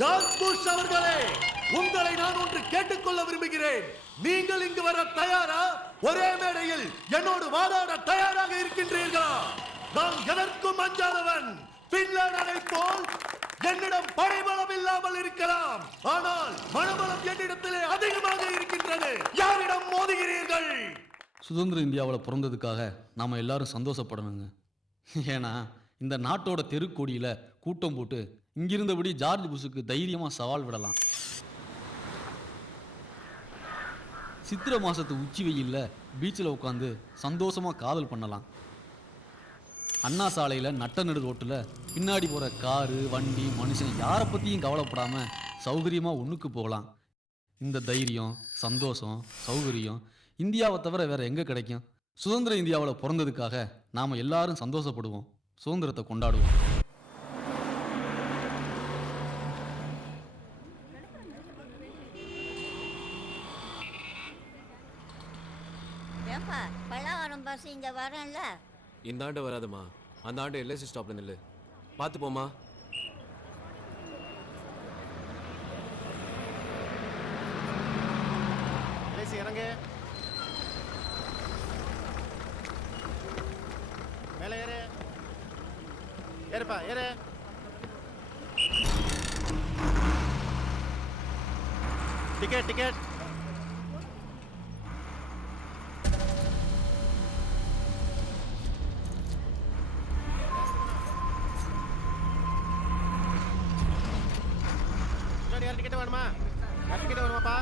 George Bush அவர்களே, உங்களை நான் ஒன்று கேட்டுக்கொள்ள விரும்புகிறேன். நீங்கள் இங்கு வர தயாரா? ஒரே மேடையில் என்னோடு வாதாட தயாராக இருக்கின்றீர்களா? நான் எதற்கும் அஞ்சாதவன். பின்லாடனை போல் என்னிடம் படைபலம் இல்லாமல் இருக்கலாம், ஆனால் மனபலம் என்னிடத்திலே அதிகமாக இருக்கின்றது. யாரிடம் மோதுகிறீர்கள்? சுதந்திர இந்தியாவில் பிறந்ததுக்காக நாம் எல்லாரும் சந்தோஷப்படணுங்க. ஏன்னா இந்த நாட்டோட தெருக்கோடியில் கூட்டம் போட்டு இங்கிருந்தபடி ஜார்ஜ் புஷுக்கு தைரியமாக சவால் விடலாம். சித்திரை மாதத்து உச்சி வெயிலில் பீச்சில் உட்காந்து சந்தோஷமாக காதல் பண்ணலாம். அண்ணா சாலையில் நட்ட நடு ரோட்டில் பின்னாடி போகிற காரு வண்டி மனுஷன் யாரை பற்றியும் கவலைப்படாமல் சௌகரியமாக ஒன்றுக்கு போகலாம். இந்த தைரியம், சந்தோஷம், சௌகரியம் இந்தியாவை தவிர வேறு எங்கே கிடைக்கும்? சுதந்திர இந்தியாவில் பிறந்ததுக்காக நாம் எல்லாரும் சந்தோஷப்படுவோம், சுதந்திரத்தை கொண்டாடுவோம். பல்லாவரம் பஸ் இங்க வரேன்ல. இந்த ஆண்டு வராதுமா, அந்த ஆண்டு எல்ஐசி ஸ்டாப்ல நில்லு, பார்த்து போமா. எல்ஐசி இறங்க, மேலே ஏறு, ஏறுப்பா ஏறு. Ticket ticket. டிக்கெட் வேணுமா? டிக்கெட் வேணுமாப்பா?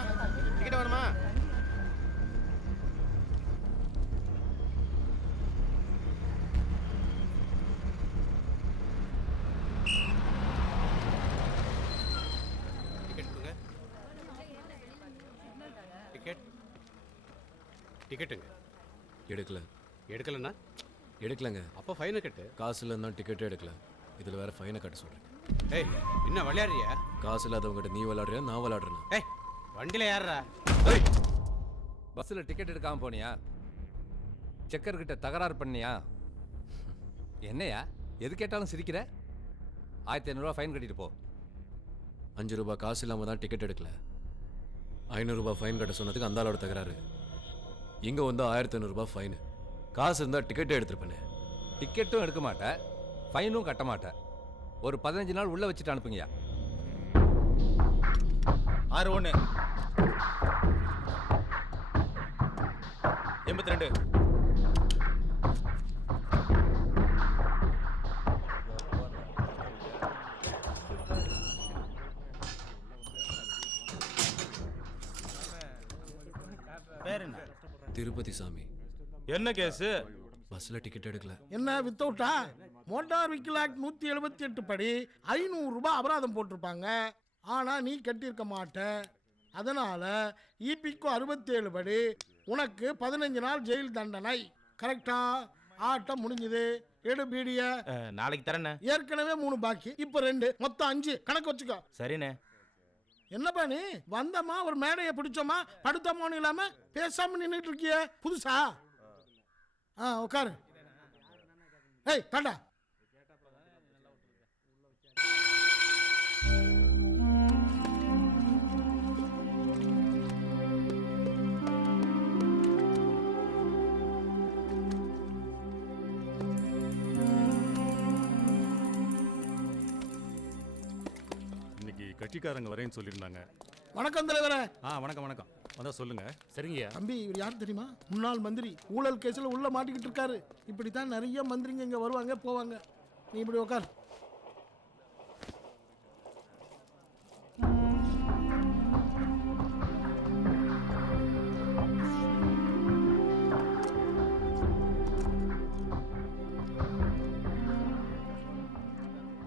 டிக்கெட் வேணுமா? டிக்கெட் கொடுங்க. டிக்கெட் டிக்கெட்டுங்க. எடுக்கலண்ணா? எடுக்கலங்க. அப்போ ஃபைனை கட்டு. காசு இல்லைன்னா டிக்கெட்டே எடுக்கல. இதில் வேற ஃபைனை கட்ட சொல்கிறேன். ஏய், என்ன விளையாடுறியா? காசு இல்லாதவங்ககிட்ட நீ விளையாடுறியா, நான் விளையாடுறேன்? ஏய், வண்டியில் ஏறுறா. பஸ்ஸில் டிக்கெட் எடுக்காமல் போனியா? செக்கர்கிட்ட தகராறு பண்ணியா? என்னையா எது கேட்டாலும் சிரிக்கிற? 1500 ரூபா ஃபைன் கட்டிட்டு போ. 5 ரூபாய் காசு இல்லாமல் தான் டிக்கெட் எடுக்கல. 500 ரூபாய் ஃபைன் கட்ட சொன்னதுக்கு அந்த ஆளோட தகராறு. இங்கே வந்து 1500 ரூபாய் ஃபைனு. காசு இருந்தால் டிக்கெட்டே எடுத்துருப்பேனே. டிக்கெட்டும் எடுக்க மாட்டேன், ஃபைனும் கட்ட மாட்டேன். ஒரு 15 நாள் உள்ள வச்சுட்டு அனுப்புங்கயா. 61 82 பேர் என்ன? திருப்பதி சாமி. என்ன கேஸு? பஸ்ஸில் டிக்கெட் எடுக்கல. என்ன வித்தவுட்டா? மோட்டார் வெஹிக்கிள் ஆக்ட் 178 படி 500 ரூபாய் அபராதம் போட்டிருப்பாங்க. ஆனால் நீ கட்டியிருக்க மாட்ட. அதனால் இபிக்கு 67 படி உனக்கு 15 நாள் ஜெயில் தண்டனை. கரெக்டா? ஆட்டம் முடிஞ்சுது. எடு பீடிய. நாளைக்கு தரேண்ணே. ஏற்கனவே 3 பாக்கி, இப்போ 2, மொத்தம் 5 கணக்கு வச்சுக்கோ. சரிண்ணே. என்னப்பா நீ வந்தமா ஒரு மேடையை பிடிச்சோமா படுத்தமோன்னு இல்லாம பேசாம நின்றுட்டு இருக்கிய புதுசா? உட்காரு. ஏய் தாண்டா. இன்னைக்கு கட்சிக்காரங்க வரேன்னு சொல்லியிருந்தாங்க. வணக்கம் தலைவரே. வணக்கம் வணக்கம். அதான் சொல்லுங்க. சரிங்கய்யா. தம்பி, இவர் யார் தெரியுமா? முன்னாள் மந்திரி. ஊழல் கேஸில் உள்ள மாட்டிக்கிட்டு இருக்காரு. இப்படித்தான் நிறைய மந்திரிங்க இங்கே வருவாங்க போவாங்க. நீ இப்படி உட்கார்.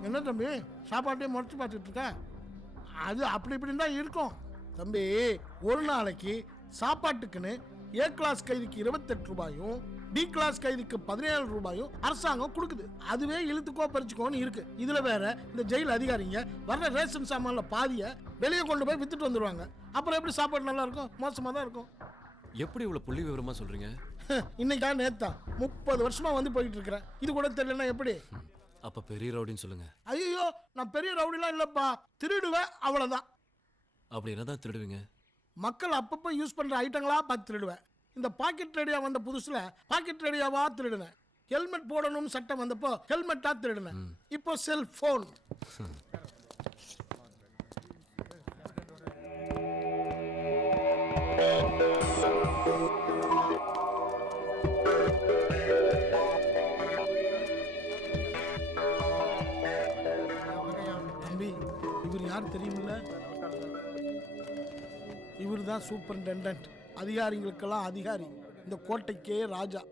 என்ன தம்பி சாப்பாட்டையும் முறைச்சு பார்த்துட்டு இருக்க? அது அப்படி இப்படின்னு தான் இருக்கும் தம்பி. ஒரு நாளைக்கு சாப்பாட்டுக்குன்னு ஏ கிளாஸ் கைதிக்கு 28 ரூபாயும் டி கிளாஸ் கைதிக்கு 17 ரூபாயும் அரசாங்கம் கொடுக்குது. அதுவே இழுத்துக்கோ பறிச்சுக்கோன்னு இருக்கு. இதுல வேற இந்த ஜெயில் அதிகாரிங்க வர்ற ரேஷன் சாமான்ல பாதியை வெளியே கொண்டு போய் வித்துட்டு வந்துடுவாங்க. அப்புறம் எப்படி சாப்பாடு நல்லா இருக்கும்? மோசமாக தான் இருக்கும். எப்படி இவ்வளோ புள்ளி விவரமா சொல்றீங்க? இன்னைக்கா நேத்தா 30 வருஷமா வந்து போயிட்டு இருக்கிறேன். இது கூட தெரியலன்னா எப்படி? அப்ப பெரிய ரவுடின்னு சொல்லுங்க. ஐயோ, நான் பெரிய ரவுடிலாம் இல்லப்பா, திருடுவேன் அவ்வளவுதான். அப்படி என்னதான் திருடுவீங்க? மக்கள் அப்பப்போ யூஸ் பண்ற ஐட்டங்களா பார்த்து திருடுவேன். இந்த பாக்கெட் ரேடியா வந்த புதுசுல பாக்கெட் ரேடியாவா திருடுனேன். ஹெல்மெட் போடணும் சட்டம் வந்தப்போ ஹெல்மெட்டா திருடுனேன். இப்போ செல்போன். தம்பி, இவர் யார் தெரியுமில்ல? இவர் தான் சூப்பரிண்டெண்டன்ட், அதிகாரிகளுக்கெல்லாம் அதிகாரி, இந்த கோட்டைக்கே ராஜா.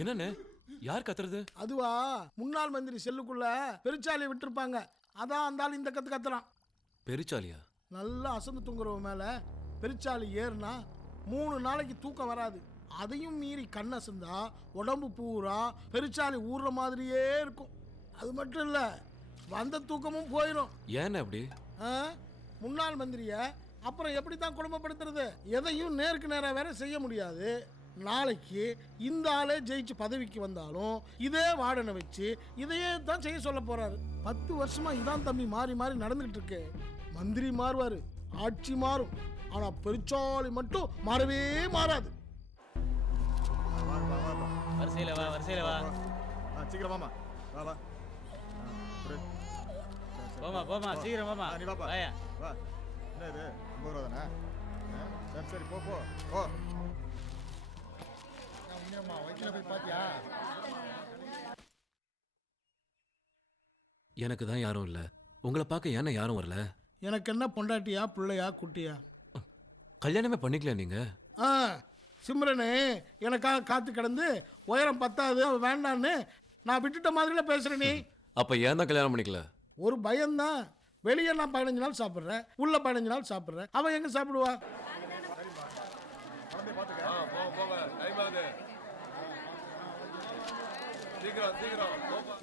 என்னண்ணே, யார் கத்துறது? அதுவா, முன்னாள் மந்திரி செல்லுக்குள்ள பெருச்சாலியை விட்டுருப்பாங்க, அதான் அந்த ஆள் இந்த கத்து கத்துறான். பெருச்சாலியா? நல்லா அசந்து தூங்குறவ மேல பெருச்சாலி ஏறுனா 3 நாளைக்கு தூக்கம் வராது. அதையும் மீறி கண்ணசந்தா உடம்பு பூரா பெருச்சாலி ஊறுற மாதிரியே இருக்கும். அது மட்டும் இல்ல, வந்த தூக்கமும் போயிடும். ஏன் அப்படி? முன்னாள் மந்திரிய அப்புறம் எப்படி தான் குடும்பப்படுத்துறது? எதையும் நேருக்கு நேராக வேற செய்ய முடியாது. நாளைக்கு இந்த ஆளே ஜெயிச்சு பதவிக்கு வந்தாலும் இதே வார்டனை வச்சு இதையே தான் செய்ய சொல்ல போறாரு. 10 வருஷமா இதான் தம்பி மாறி மாறி நடந்துகிட்டு இருக்கு. மந்திரி மாறுவாரு, ஆட்சி மாறும், ஆனா பெருச்சாலி மட்டும் மாறவே மாறாது. வரிசையில வா, வரிசையில வா. சீக்கிரம் வாமா. வா வா. போமா போமா, சீக்கிரம் போமா. நீ வாப்பா. வாயா. வா. என்ன இது? 50 ரூபா தானே? சரி சரி, போ போ போ. உண்மையாம்மா வயிற்றுல போய் பாத்தியா? எனக்கு தான் யாரும் இல்ல. உங்களை பார்க்க ஏன்னா யாரும் வரல? எனக்கு என்ன பொண்டாட்டியா பிள்ளையா குட்டியா? கல்யாணமே பண்ணிக்கல நீங்க? சிம்ரனே எனக்காக காத்து கிடந்து உயரம் பத்தாது அவ வேண்டான்னு நான் விட்டுட்ட மாதிரில பேசுற நீ. அப்ப ஏன் தான் கல்யாணம் பண்ணிக்கல? ஒரு பயம்தான். வெளியே நான் 15 நாள் சாப்பிட்றேன், உள்ள 15 நாள் சாப்பிட்றேன், அவன் எங்க சாப்பிடுவா?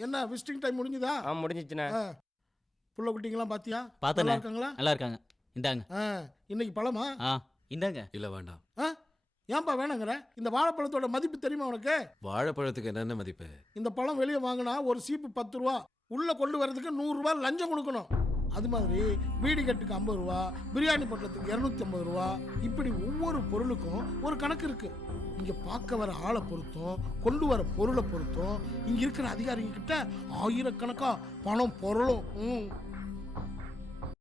என்ன விசிட்டிங் டைம் முடிஞ்சுதா? முடிஞ்சிச்சுண்ணே. புள்ள குட்டிங்களாம் பாத்தியா? பார்த்தேண்ணே. நல்லா இருக்காங்களா? நல்லா இருக்காங்க. இந்தாங்க. இன்னைக்கு பழமா? இந்தாங்க. இல்ல வேண்டாம். ஏன்பா வேணாங்கிற? இந்த வாழைப்பழத்தோட மதிப்பு தெரியுமா உனக்கு? வாழைப்பழத்துக்கு என்னென்ன மதிப்பு? இந்த பழம் வெளியே வாங்கினா ஒரு சீப்பு 10 ரூபா, உள்ள கொண்டு வரதுக்கு 100 ரூபா லஞ்சம் கொடுக்கணும். அது மாதிரி வீடு கட்டுக்கு 50 ரூபா, பிரியாணி பொட்டலத்துக்கு 250 ரூபா, இப்படி ஒவ்வொரு பொருளுக்கும் ஒரு கணக்கு இருக்கு. இங்க பார்க்க வர ஆளை பொறுத்தும் கொண்டு வர பொருளை பொறுத்தும் இங்க இருக்கிற அதிகாரிங்க கிட்ட ஆயிரக்கணக்கா பணம் பொருளும்